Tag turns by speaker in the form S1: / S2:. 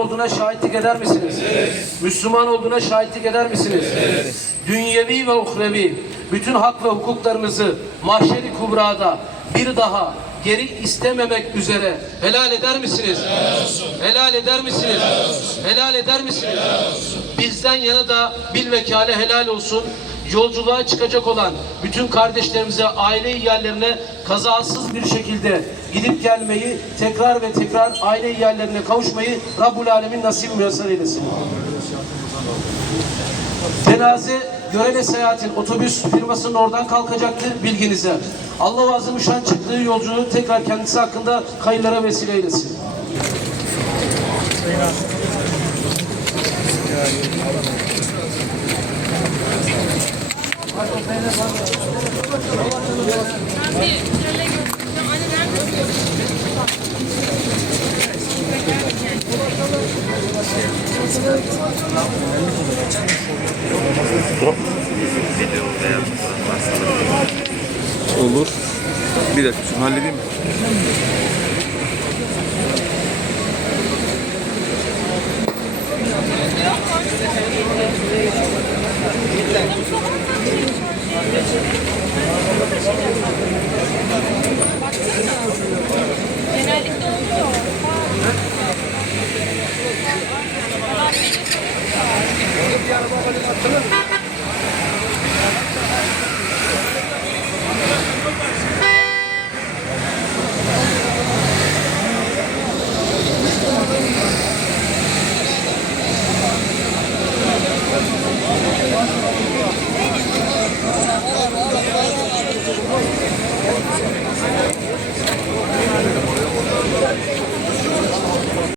S1: olduğuna şahitlik eder misiniz? Müslüman olduğuna şahitlik eder misiniz? Dünyevi ve uhrevi bütün hak ve hukuklarınızı mahşeri kubrada bir daha geri istememek üzere helal eder misiniz? Helal eder misiniz? Helal eder misiniz? Bizden yana da bil vekale helal olsun. Yolculuğa çıkacak olan bütün kardeşlerimize, aile yerlerine kazasız bir şekilde gidip gelmeyi, tekrar ve tekrar aile yerlerine kavuşmayı Rabbul Alemin nasip müyesser eylesin. Cenaze Görele Seyahat'in otobüs firmasının oradan kalkacaktır bilginize. Allah Azimüşşan çıktığı yolculuğu tekrar kendisi hakkında hayırlara vesile eylesin.
S2: Olur. Bir dakika şunu halledeyim mi? 저는